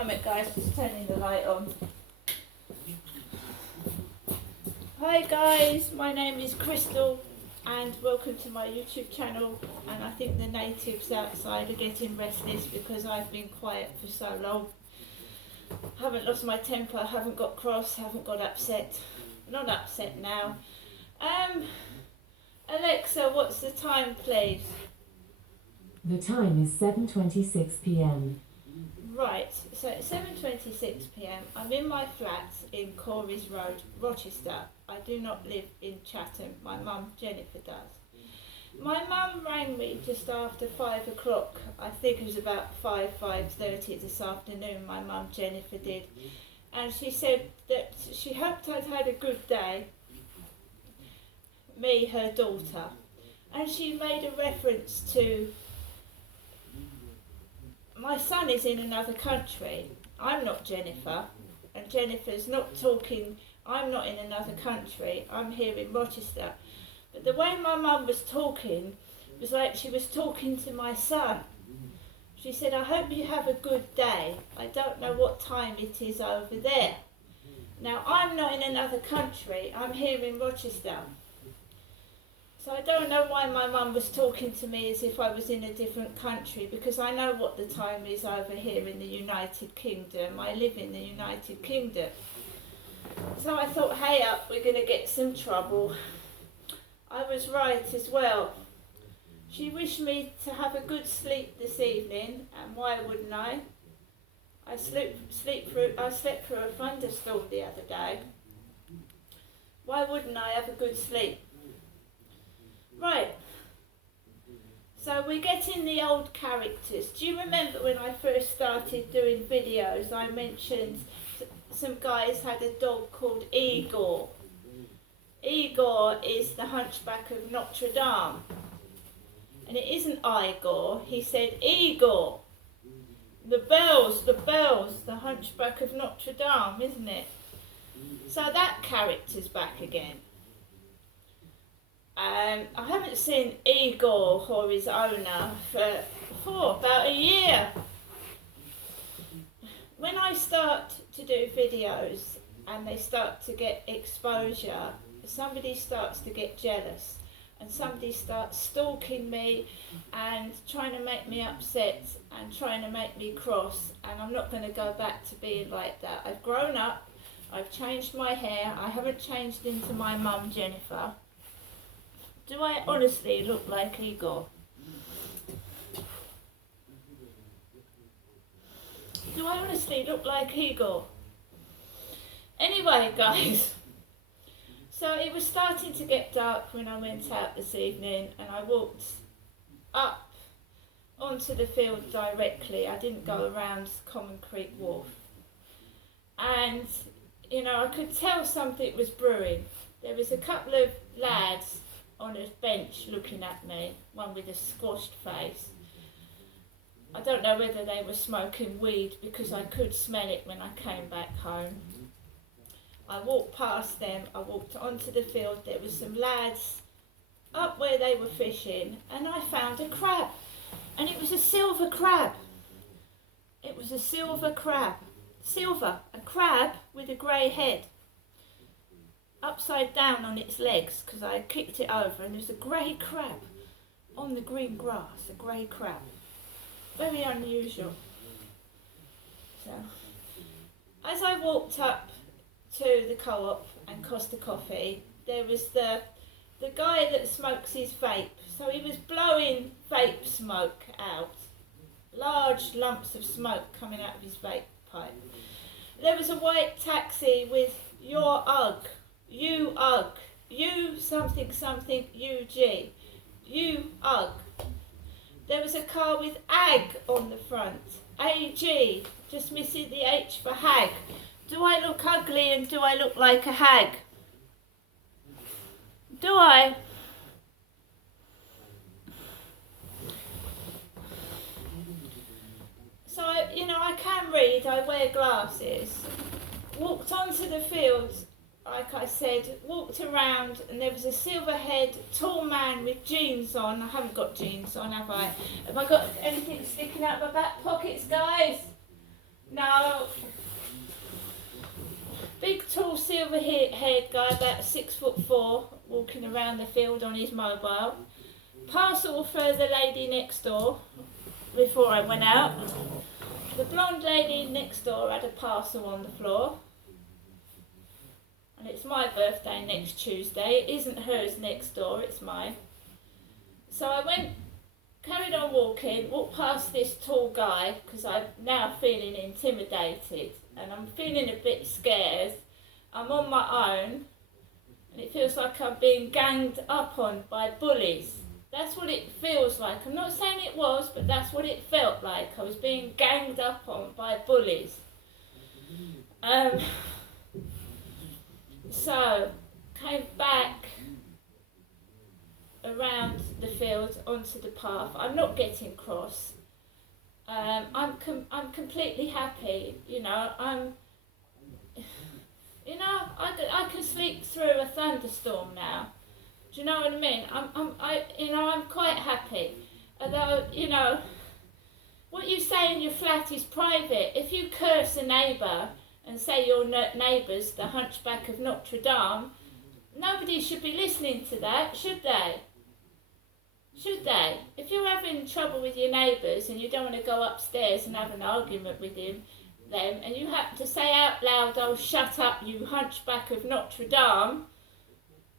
Moment guys, just turning the light on. Hi guys, my name is Crystal and welcome to my YouTube channel. And I think the natives outside are getting restless because I've been quiet for so long. Haven't lost my temper, haven't got cross, haven't got upset. Not upset now. Alexa, what's the time please? The time is 7:26 p.m. Right, so it's 7:26 p.m. I'm in my flat in Corey's Road, Rochester. I do not live in Chatham. My mum, Jennifer, does. My mum rang me just after 5 o'clock. I think it was about 5:30 this afternoon. My mum, Jennifer, did. And she said that she hoped I'd had a good day. Me, her daughter. And she made a reference to my son is in another country. I'm not Jennifer, and Jennifer's not talking. I'm not in another country. I'm here in Rochester. But the way my mum was talking was like she was talking to my son. She said, I hope you have a good day. I don't know what time it is over there. Now, I'm not in another country. I'm here in Rochester. So I don't know why my mum was talking to me as if I was in a different country, because I know what the time is over here in the United Kingdom. I live in the United Kingdom. So I thought, hey up, we're going to get some trouble. I was right as well. She wished me to have a good sleep this evening, and why wouldn't I? I slept through a thunderstorm the other day. Why wouldn't I have a good sleep? Right, so we're getting the old characters. Do you remember when I first started doing videos, I mentioned some guys had a dog called Egor. Egor is the Hunchback of Notre Dame. And it isn't Igor, he said Egor. The bells, the Hunchback of Notre Dame, isn't it? So that character's back again. I haven't seen Igor or his owner for about a year. When I start to do videos and they start to get exposure, somebody starts to get jealous and somebody starts stalking me and trying to make me upset and trying to make me cross, and I'm not going to go back to being like that. I've grown up, I've changed my hair, I haven't changed into my mum Jennifer. Do I honestly look like Igor? Do I honestly look like Igor? Anyway, guys, so it was starting to get dark when I went out this evening, and I walked up onto the field directly. I didn't go around Common Creek Wharf. And, you know, I could tell something was brewing. There was a couple of lads on a bench looking at me, one with a squashed face. I don't know whether they were smoking weed because I could smell it when I came back home. I walked past them, I walked onto the field, there were some lads up where they were fishing, and I found a crab, and it was a silver crab. It was a silver crab. Silver, a crab with a grey head. Upside down on its legs, because I had kicked it over, and there's a grey crab on the green grass, a grey crab. Very unusual. So, as I walked up to the co-op and Costa Coffee, there was the guy that smokes his vape. So he was blowing vape smoke out. Large lumps of smoke coming out of his vape pipe. There was a white taxi with your UGG. You UGG, you something something UG, you UGG. There was a car with AG on the front, AG, just missing the H for hag. Do I look ugly and do I look like a hag? Do I? So, I can read, I wear glasses. Walked onto the fields, like I said, walked around, and there was a silver-haired, tall man with jeans on. I haven't got jeans on, have I? Have I got anything sticking out of my back pockets, guys? No. Big, tall, silver-haired guy, about 6'4", walking around the field on his mobile. Parcel for the lady next door before I went out. The blonde lady next door had a parcel on the floor. And it's my birthday next Tuesday. It isn't hers next door, it's mine. So I carried on walking, walked past this tall guy, because I'm now feeling intimidated and I'm feeling a bit scared. I'm on my own and it feels like I'm being ganged up on by bullies. That's what it feels like. I'm not saying it was, but that's what it felt like. I was being ganged up on by bullies. So, came back around the field onto the path. I'm not getting cross. I'm completely happy. I can sleep through a thunderstorm now. Do you know what I mean? I'm quite happy. Although, what you say in your flat is private. If you curse a neighbour and say your neighbour's the Hunchback of Notre Dame, nobody should be listening to that, should they? Should they? If you're having trouble with your neighbours and you don't want to go upstairs and have an argument with them, and you happen to say out loud, "Oh, shut up, you Hunchback of Notre Dame,"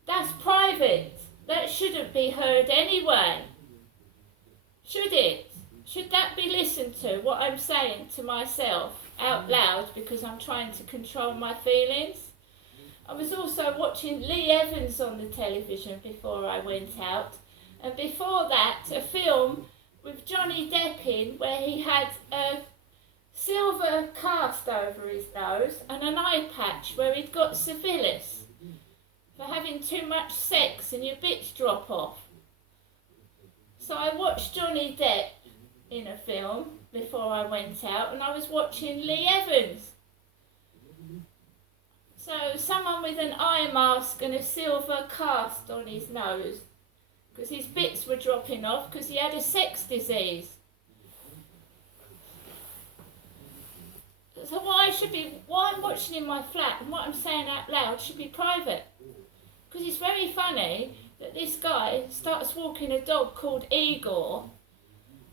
that's private. That shouldn't be heard anyway. Should it? Should that be listened to, what I'm saying to myself out loud because I'm trying to control my feelings? I was also watching Lee Evans on the television before I went out. And before that, a film with Johnny Depp in where he had a silver cast over his nose and an eye patch where he'd got syphilis for having too much sex and your bits drop off. So I watched Johnny Depp in a film before I went out, and I was watching Lee Evans. So someone with an eye mask and a silver cast on his nose because his bits were dropping off because he had a sex disease. So what I'm watching in my flat and what I'm saying out loud should be private. Because it's very funny that this guy starts walking a dog called Egor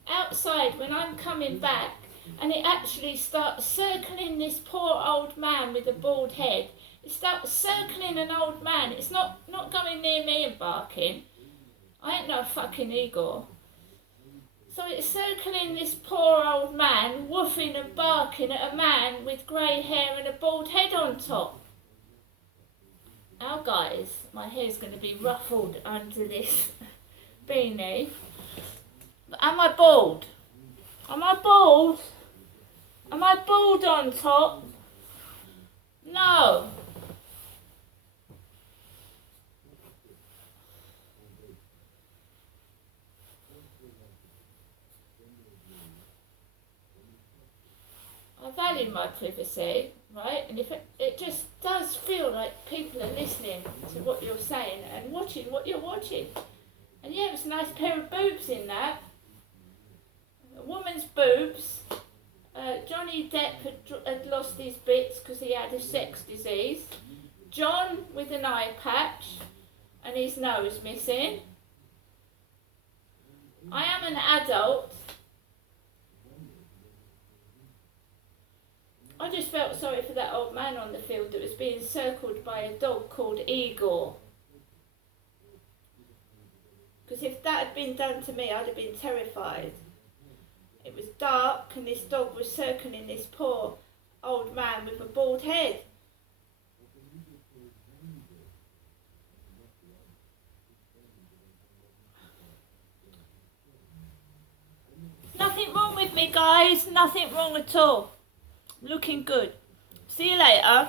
outside when I'm coming back, and it actually starts circling this poor old man with a bald head. It starts circling an old man. It's not going near me and barking. I ain't no fucking Egor. So it's circling this poor old man, woofing and barking at a man with grey hair and a bald head on top. Now guys, my hair's going to be ruffled under this beanie. But am I bald? Am I bald? Am I bald on top? No. I value my privacy, right? And if it just does feel like people are listening to what you're saying and watching what you're watching. And yeah, it was a nice pair of boobs in that. A woman's boobs. Johnny Depp had lost his bits because he had a sex disease. John with an eye patch and his nose missing. I am an adult. I just felt sorry for that old man on the field that was being circled by a dog called Egor. Because if that had been done to me, I'd have been terrified. It was dark and this dog was circling this poor old man with a bald head. Nothing wrong with me, guys. Nothing wrong at all. Looking good. See you later.